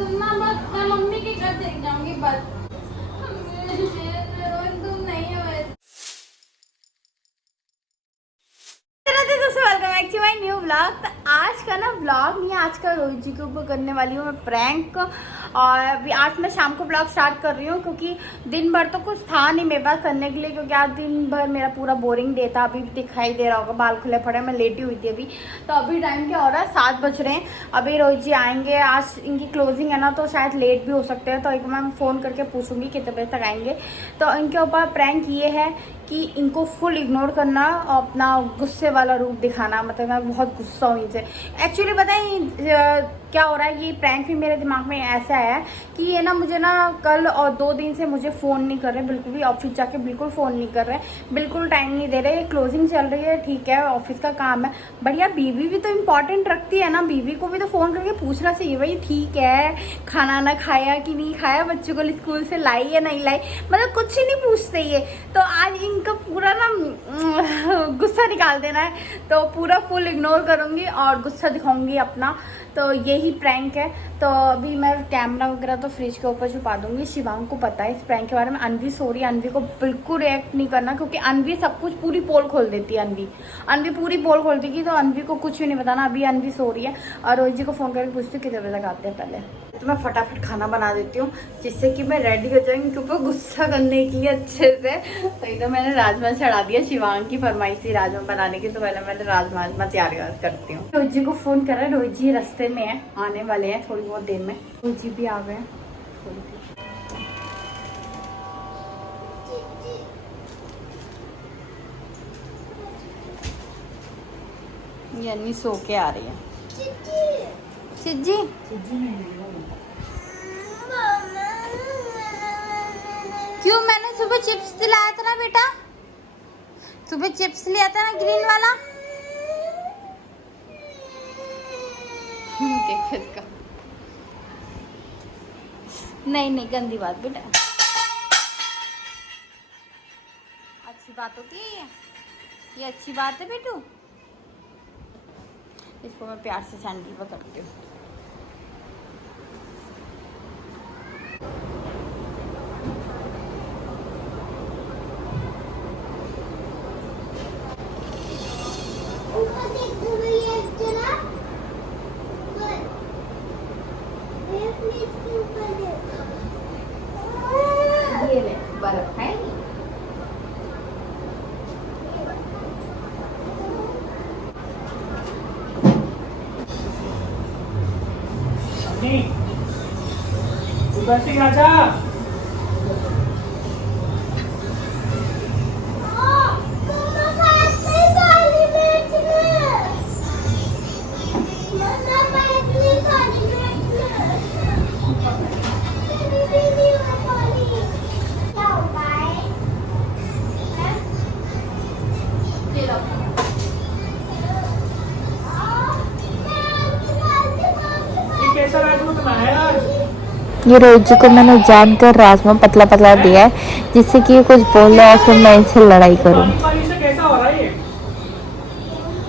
तुम ना बस मैं मम्मी के घर चली जाऊंगी बस। तुम नहीं है वैसे। Welcome back to my new vlog. तो आज का ना व्लॉग नहीं है, आज का रोहित जी के ऊपर करने वाली हूँ मैं प्रैंक। और अभी आज मैं शाम को व्लॉग स्टार्ट कर रही हूँ क्योंकि दिन भर तो कुछ था नहीं मेरे पास करने के लिए, क्योंकि आज दिन भर मेरा पूरा बोरिंग डे था। अभी भी दिखाई दे रहा होगा, बाल खुले पड़े, मैं लेटी हुई थी अभी। तो अभी टाइम क्या हो रहा है, 7 बज रहे हैं। अभी रोहित जी आएंगे, आज इनकी क्लोजिंग है ना, तो शायद लेट भी हो सकते हैं। तो एक मैं फ़ोन करके पूछूंगी कितने बजे तक आएंगे। तो इनके ऊपर प्रैंक ये है कि इनको फुल इग्नोर करना और अपना गुस्से वाला रूप दिखाना। मतलब मैं बहुत गुस्सा हूँ इनसे। एक्चुअली बताएं क्या हो रहा है, ये प्रैंक भी मेरे दिमाग में ऐसा है कि ये ना मुझे ना कल और 2 दिन से मुझे फ़ोन नहीं कर रहे, बिल्कुल भी ऑफिस जाके बिल्कुल फ़ोन नहीं कर रहे, बिल्कुल टाइम नहीं दे रहे। क्लोजिंग चल रही है, ठीक है, ऑफिस का काम है, बढ़िया। बीवी भी तो इम्पॉर्टेंट रखती है ना, बीवी को भी तो फ़ोन करके पूछना चाहिए भाई ठीक है खाना ना खाया कि नहीं खाया, बच्चों को स्कूल से लाई या नहीं लाई, मतलब कुछ ही नहीं पूछते ये। तो आज इनका पूरा ना गुस्सा निकाल देना है, तो पूरा फुल इग्नोर करूँगी और गुस्सा दिखाऊंगी अपना। तो यही प्रैंक है। तो अभी मैं कैमरा वगैरह तो फ्रिज के ऊपर छुपा दूंगी। शिवांग को पता है इस प्रैंक के बारे में। अनवी सो रही है, अनवी को बिल्कुल रिएक्ट नहीं करना क्योंकि अनवी सब कुछ पूरी पोल खोल देती है। अनवी पूरी पोल खोल देगी, तो अनवी को कुछ भी नहीं बताना। अभी अनवी सो रही है और रोहित जी को फ़ोन करके पूछती हूँ कितने बजे तक आते हैं। पहले तो मैं फटाफट खाना बना देती हूँ जिससे कि मैं रेडी हो जाऊँगी उनके ऊपर गुस्सा करने के लिए अच्छे से। तो इधर मैंने राजमा चढ़ा दिया, शिवांग की फरमाइश थी राजमा बनाने की, तो पहले मैंने राजमा तैयार करती हूँ। रोहित जी को फ़ोन करा, रोहित जी रास्ते में है, आने वाले हैं थोड़ी बहुत देर में। रोहित जी भी आ गए हैं थोड़ी देर। यानी सो के आ रही है सिज्जी। क्यों? मैंने सुबह चिप्स दिलाया था ना बेटा, सुबह चिप्स लिया था ना ग्रीन वाला। देखो इसका, नहीं गंदी बात बेटा, अच्छी बात होती है ये अच्छी बात है बेटू। इसको मैं प्यार से सैंडल पकड़ती हूँ। ये ले बर्फ है। कैसे आजा कैसा राजमा बनाया आज? ये रोहित जी को मैंने जानकर राजमा पतला पतला दिया है जिससे कि ये कुछ बोल रहा है और फिर मैं इनसे लड़ाई करूं। कैसा हो रहा है ये?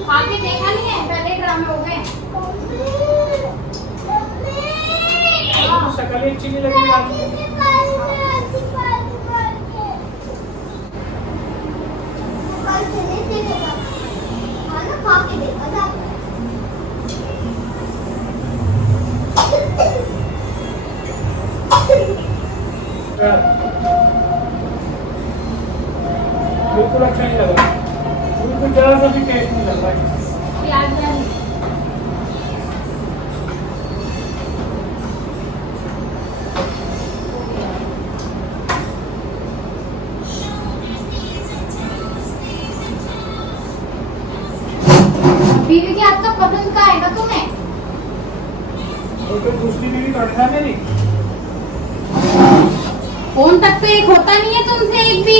आगे देखा नहीं है, पहले ड्रामे हो गए। शक्ल अच्छी नहीं लग रही। बिल्कुल अच्छा नहीं लग रहा, बिल्कुल जरा सा भी टेस्ट नहीं लग रहा। बीवी के हाथ का पसंद का आएगा तुम्हें? और तो दूसरी बीवी करना मेरी। फोन तक तो एक होता नहीं है तुमसे एक भी।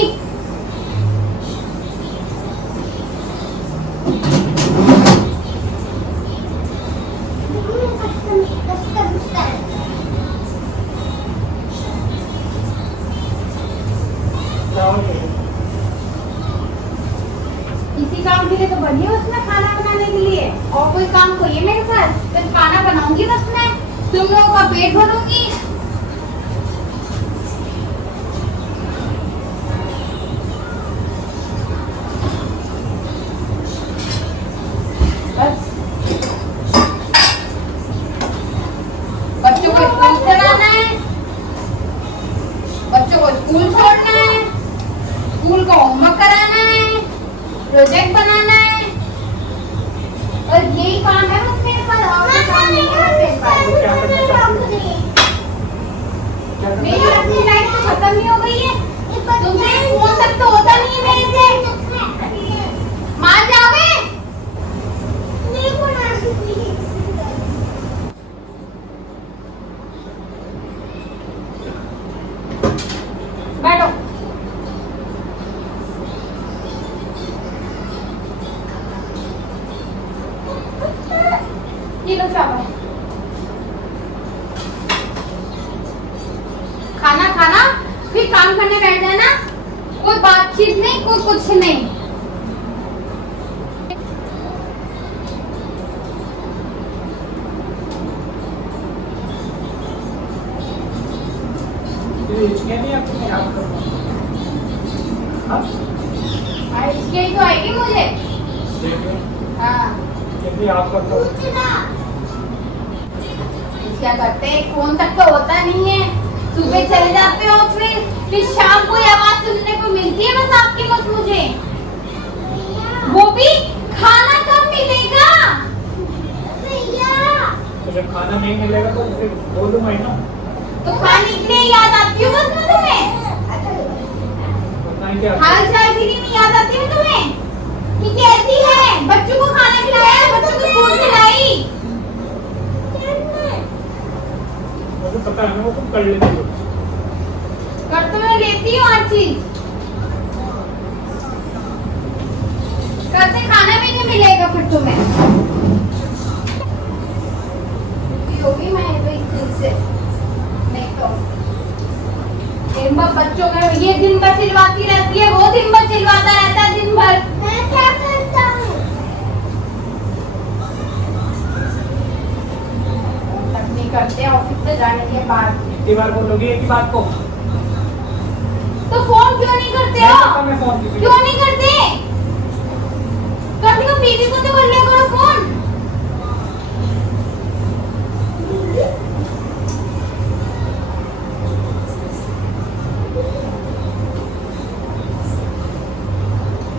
इसी काम के लिए तो बनी है उसमें, खाना बनाने के लिए। और कोई काम कोई है मेरे पास, बस खाना बनाऊंगी बस मैं। तुम लोगों का पेट भरूंगी। बस बच्चों को स्कूल चलाना है, बच्चों को स्कूल छोड़ना है, स्कूल का होमवर्क कराना है, प्रोजेक्ट बनाना है, और यही काम है बस मेरे पास। और कोई काम नहीं है मेरे पास। मेरी अपनी लाइफ तो खत्म ही हो गई है, तुमसे फोन तक तो होता नहीं है मेरे से। मार जाओगे? बैठो। ये लो चावल। खाना खाना फिर काम करने बैठ जाना, कोई बातचीत नहीं, कोई कुछ नहीं। हिचकियाँ नहीं आती हैं आपको? हाँ? इसके ही तो आएगी मुझे। देखिए, हाँ, ये भी आपका तो क्या करते हैं, फोन तक तो होता नहीं है। सुबह चले जाते हो फिर शाम को ये आवाज सुनने को मिलती है बस आपकी, बस मुझे। वो भी खाना कब मिलेगा? तो जब खाना नहीं मिलेगा तो फिर बोलूँगा ही ना। तो खाने के लिए याद आती हूँ बस मैं तुम्हें। बताएं क्या? हाल चाल के लिए नहीं याद आती हूँ तुम्हें कि कैसी है? बच्चों को खाना खिलाया, बच्चों को स्कूल खिलाई। मुझे पता है ना, वो तुम कर लेती हो। कर तो मैं लेती हूँ हर चीज। कल से खाना भी नहीं मिलेगा फिर तुम्हें। होगी मैं तो इस चीज से नहीं तो दिन भर बच्चों का ये दिन भर चिल्लाती रहती है, वो दिन भर चिल्लाता रहता है दिन भर। मैं क्या करता हूँ? तक नहीं करते ऑफिस से जाने के बाद। कितनी बार बोलोगी एक ही बात को? तो फोन क्यों नहीं करते हो? मैं फोन क्यों नहीं करते? कभी को बीवी को तो कर लिया करो फोन।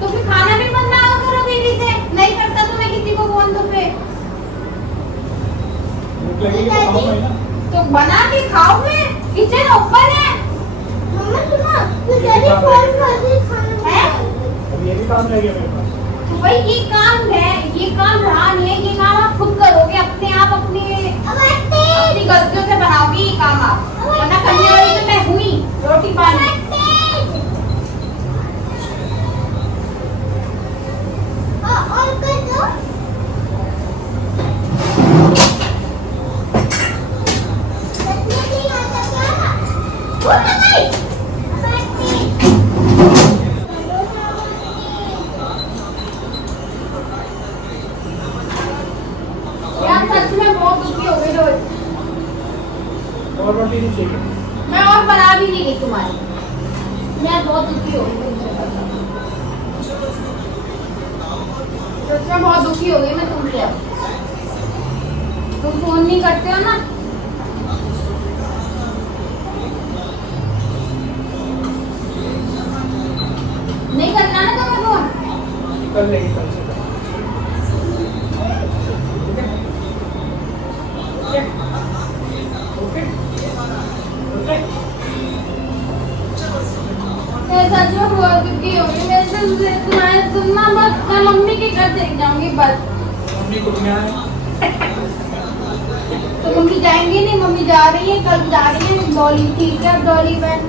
तो फिर खाना भी बनवाओ करो बीवी से। नहीं करता तो मैं किसी को फोन तो फिर भूख लगेगी तो खाऊंगा ही ना। तो बना के खाओ फिर, किचन ओपन है। मम्मा सुनो, तू जल्दी फोन कर दे खाना है। अब ये भी काम रह गया मेरे पास। तो भाई ये काम है, ये काम रहा नहीं है, ये काम आप खुद करोगे अपने आप, अपनी गलतियों से बनाओगे ये काम आप, वरना करने वाली तो मैं हुई रोटी पानी। और कर दो। यार सच में बहुत दुखी हो गई रोज। और रोटी नहीं चाहिए? मैं और बना भी नहीं गई तुम्हारी। मैं बहुत दुखी हो गई तुमसे। सच में बहुत दुखी हो गई मैं तुमसे। अब तुम फोन नहीं करते हो ना। नहीं करना ना तुम्हें फोन। कर लेंगे कल से। Okay okay. सच में बहुत दुखी हो गई मैं तुम्हारे। तुम ना बस मैं मम्मी के घर चली जाऊंगी बस। मम्मी को क्या है? तो मम्मी जाएंगी नहीं, मम्मी जा रही है, कल जा रही है डॉली। ठीक है डॉली बहन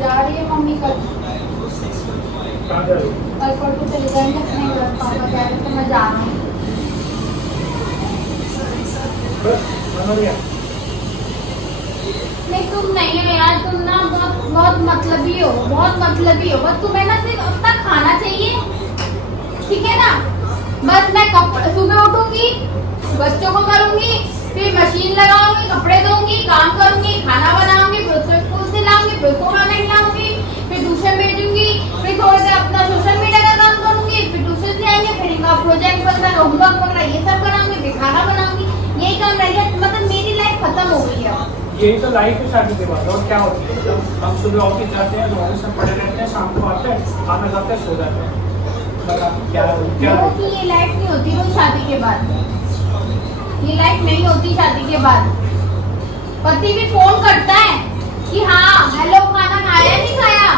जा रही है मम्मी कल। कहाँ जा रही हो? कल परसों चले जाएंगे अपने घर। पापा कह रहे थे मैं जा रहा हूँ। बस बना लिया। नहीं तुम नहीं हो यार, तुम ना बहुत बहुत मतलबी हो, बहुत मतलबी हो। बस तुम्हें ना सिर्फ अपना खाना चाहिए, ठीक है ना? बस मैं सुबह उठूंगी, बच्चों को करूंगी, फिर मशीन लगाऊंगी, कपड़े धोऊंगी, काम करूंगी, खाना बनाऊंगी, फिर उसको स्कूल से लाऊंगी, फिर उसको खाना खिलाऊंगी, फिर ट्यूशन भेजूंगी, फिर थोड़ी देर अपना सोशल मीडिया का काम करूंगी, फिर ट्यूशन से आएंगे, फिर इनका प्रोजेक्ट वगैरह होमवर्क वगैरह ये सब कराऊंगी, फिर खाना बनाऊंगी। यही काम रह गया, मतलब मेरी लाइफ खत्म हो गई है। यही तो लाइफ है शादी के बाद, और क्या होती है। मतलब हम सुबह ऑफिस जाते हैं, ऑफिस में पड़े रहते हैं, शाम को आते हैं, खाना खाते हैं, सो जाते हैं। क्या लोगों की ये लाइफ नहीं होती वो शादी के बाद, ये लाइफ नहीं होती शादी के बाद। पति भी फोन करता है कि हाँ हेलो खाना खाया नहीं खाया।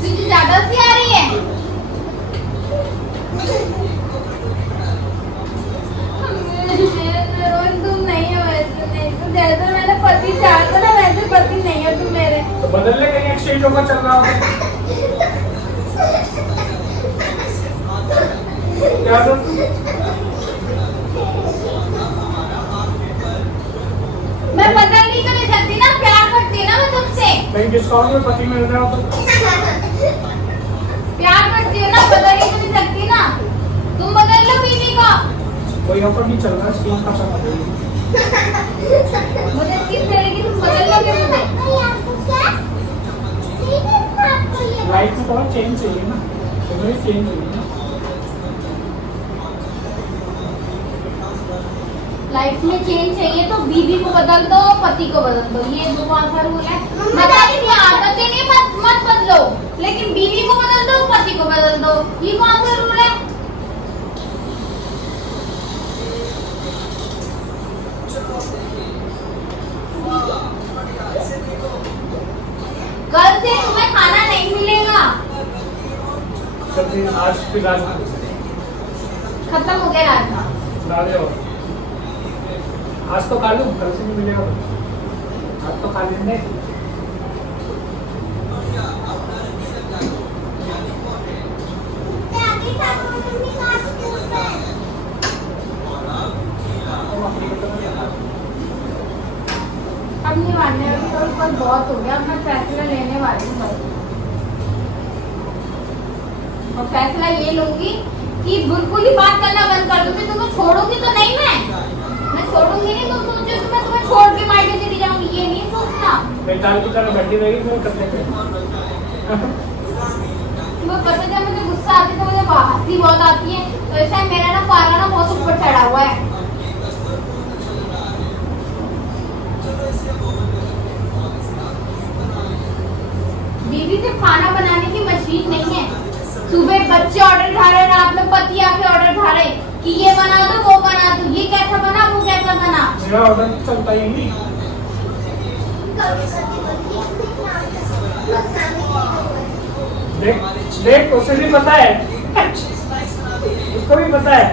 तुझे ज्यादा सी आ रही है। तुम नहीं हो वैसे, नहीं तो जैसे मैंने पति चाहता ना वैसे पति नहीं हो तुम मेरे। तो बदलने कहीं एक्सचेंज होकर चल रहा होगा। क्या तो मैं बदल नहीं कर सकती ना, प्यार करती ना मैं तुमसे। कहीं डिस्काउंट में पति मिल रहा हो तो प्यार करती हो ना, बदल नहीं कर सकती ना। तुम बदल लो बीवी को। कोई ऑफर नहीं चल रहा, स्कीम खत्म हो गई। मुझे किस तरह की तुम बदल लोगे मुझे? लाइफ में थोड़ा चेंज चाहिए ना, तुम्हें चेंज चाहिए ना। लाइफ में चेंज चाहिए तो बीवी को बदल दो, पति को बदल दो, ये दो आखिर रूल है। आदतें नहीं मत बदलो, लेकिन बीवी को बदल दो, पति को बदल दो, ये कौन सा रूल है? कल से तुम्हें खाना नहीं मिलेगा। आज फिलहाल खत्म हो गया राजमा। आज तो खा लूं, कल से नहीं मिलेगा। आज तो खा लेंगे। अब नहीं मानने वाली, बहुत हो गया। अब मैं फैसला लेने वाली हूँ और फैसला ये लूंगी कि बिल्कुल ही बात करना बंद कर दूंगी। तुम्हें छोड़ूंगी तो नहीं, मैं छोड़ूंगी नहीं। तुम सोचो तो मैं तुम्हें छोड़ के मायके चली जाऊंगी, ये नहीं सोचना। बेताल की तरह बैठी रहेगी फिर करने पे। तुम्हें पता है मुझे गुस्सा आती है तो मुझे हंसी बहुत आती है, तो ऐसा मेरा ना पारा ना बहुत ऊपर चढ़ा हुआ है। बीवी सिर्फ खाना बनाने की मशीन नहीं है। सुबह बच्चे ऑर्डर खा रहे, रात में पति आके ऑर्डर खा रहे कि ये बना दो, वो बना दो, ये कैसा बना, वो कैसा बना। मेरा ऑर्डर चलता ही नहीं। देख देख, उसे भी पता है, उसको भी पता है।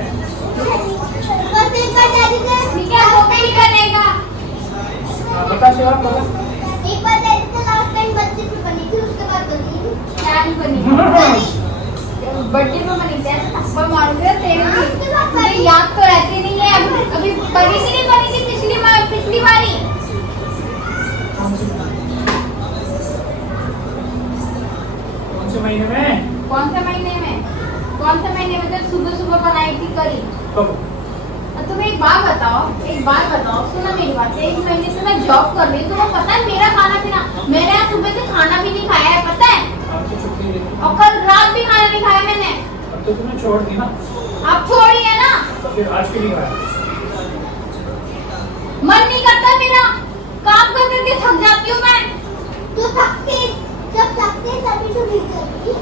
ठीक है, वो भी करने का। बता शिवा, बता। एक बार लास्ट टाइम बर्थडे पे बनी थी, उसके बाद बनी थी। क्या नहीं बनी? बर्थडे में बनी थी, थप्पड़ मारूंगा तेरे को। मुझे याद तो रहती नहीं है। अभी बनी थी, नहीं बनी थी पिछली बारी। कौन से महीने में? कौन से महीने में? जब सुबह सुबह बनाई थी करी। कब? तुम एक बात बताओ, सुनो मेरी बात। 1 महीने से मैं जॉब कर रही हूँ, तुम्हें पता है मेरा खाना पीना, मैंने आज सुबह से खाना भी नहीं खाया है, पता है? आपकी छुट्टी ले ली। और कल रात भी खाना नहीं खाया मैंने। अब तो तुमने छोड़ दी ना। आप छोड़ी है ना। तो फिर आज क्यों नहीं खाया? मन नहीं करता मेरा, काम कर करके थक जाती हूँ मैं। तो थकते, जब थकते तभी तो भूख लगती है।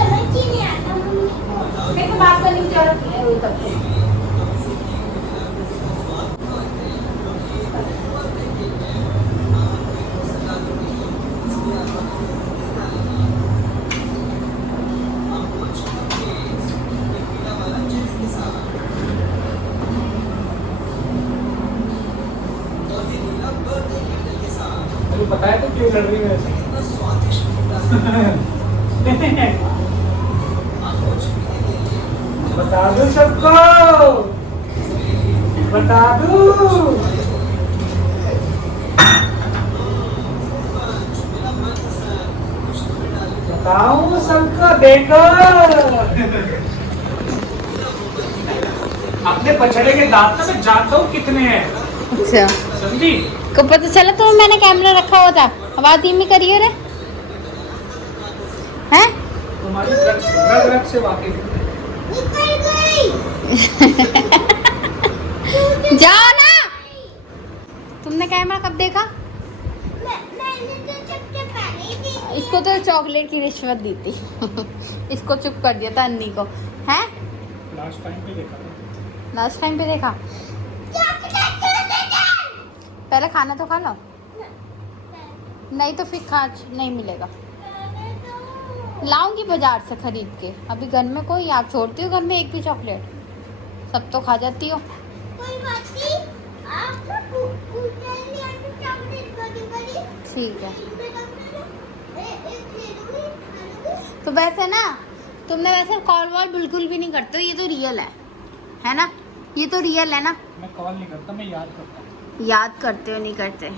समझ ही नहीं आता मम्मी को। कैसे बात करने की जरूरत है वो तब से। मुझे पता है तो क्यों लड़ रही है ऐसे। बता दो सबको, बता दो। देखो अपने पछड़े के दांत ना मैं जानता हूँ कितने हैं, अच्छा समझी? को पता चला तो मैंने कैमरा रखा हुआ था, आवाज धीमी करिए रे हैं। तुम्हारी रग रग से वाकिफ हूँ। निकल गई। जाओ ना। तुमने कैमरा कब देखा? मैंने तो चक्के पहने थी। इसको तो चॉकलेट की रिश्वत दी थी इसको चुप कर दिया था अन्नी को, हैं? लास्ट टाइम पे देखा था। लास्ट टाइम पे देखा। पहले खाना तो खा लो, नहीं तो फिर खा नहीं मिलेगा। लाऊंगी बाजार से खरीद के, अभी घर में कोई आप छोड़ती हो घर में एक भी चॉकलेट? सब तो खा जाती हो। कोई बात नहीं, आप चॉकलेट बड़ी ठीक है। तो वैसे ना तुमने वैसे कॉल वॉल बिल्कुल भी नहीं करते हो, ये तो रियल है ना? ये तो रियल है ना? मैं कॉल नहीं करता, मैं याद करता हूँ। याद करते हो नहीं करते?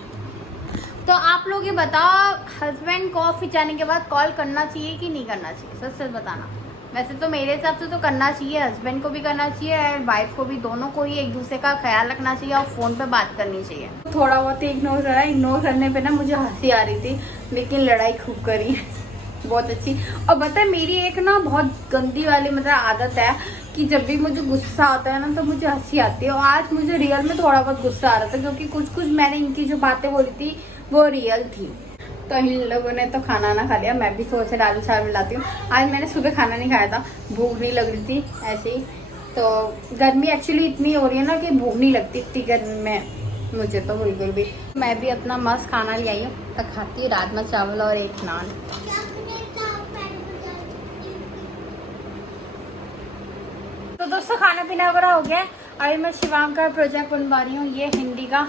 तो आप लोग ये बताओ, हस्बैंड को ऑफिस जाने के बाद कॉल करना चाहिए कि नहीं करना चाहिए? सच सच बताना। वैसे तो मेरे हिसाब से तो करना चाहिए, हस्बैंड को भी करना चाहिए और वाइफ को भी, दोनों को ही एक दूसरे का ख्याल रखना चाहिए और फोन पे बात करनी चाहिए। थोड़ा बहुत ही इग्नोर करा, इग्नोर करने पे ना मुझे हंसी आ रही थी, लेकिन लड़ाई खूब करी बहुत अच्छी। और पता है मेरी एक ना बहुत गंदी वाली मतलब आदत है कि जब भी मुझे गुस्सा आता है ना तो मुझे हंसी आती है, और आज मुझे रियल में थोड़ा बहुत गुस्सा आ रहा था क्योंकि कुछ मैंने इनकी जो बातें बोली थी वो रियल थी। तो इन लोगों ने तो खाना ना खा लिया, मैं भी थोड़ा सा दाल चावल मिलाती हूँ। आज मैंने सुबह खाना नहीं खाया था, भूख नहीं लग रही थी ऐसे ही। तो गर्मी एक्चुअली इतनी हो रही है ना कि भूख नहीं लगती इतनी गर्मी में मुझे तो बिल्कुल भी। मैं भी अपना मस्त खाना ले आई हूँ, तो खाती हूँ राजमा चावल और एक नान। तो दोस्तों खाना पीना वगैरह हो गया। अभी मैं शिवांग का प्रोजेक्ट बनवा रही हूँ, ये हिंदी का,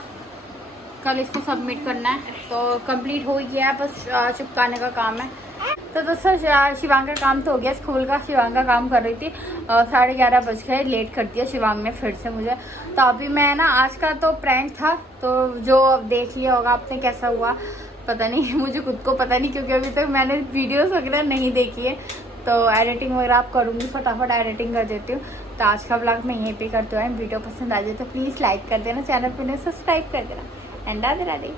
कल इसको सबमिट करना है, तो कंप्लीट हो ही गया है, बस चिपकाने का काम है। तो दोस्तों शिवांग का काम तो हो गया, स्कूल का शिवांग का काम कर रही थी, 11:30 बज गए, लेट कर दिया शिवांग ने फिर से मुझे। तो अभी मैं ना, आज का तो प्रैंक था, तो जो देख लिया होगा आपने कैसा हुआ पता नहीं मुझे खुद को पता नहीं, क्योंकि अभी तक मैंने वीडियोस वगैरह नहीं देखी है। तो एडिटिंग वगैरह आप करूँगी, फटाफट एडिटिंग कर देती हूँ। तो आज का ब्लॉग मैं यहीं पे करती हूँ। वीडियो पसंद आ जाए तो प्लीज़ लाइक कर देना, चैनल पर सब्सक्राइब कर देना, एंड राधे राधे।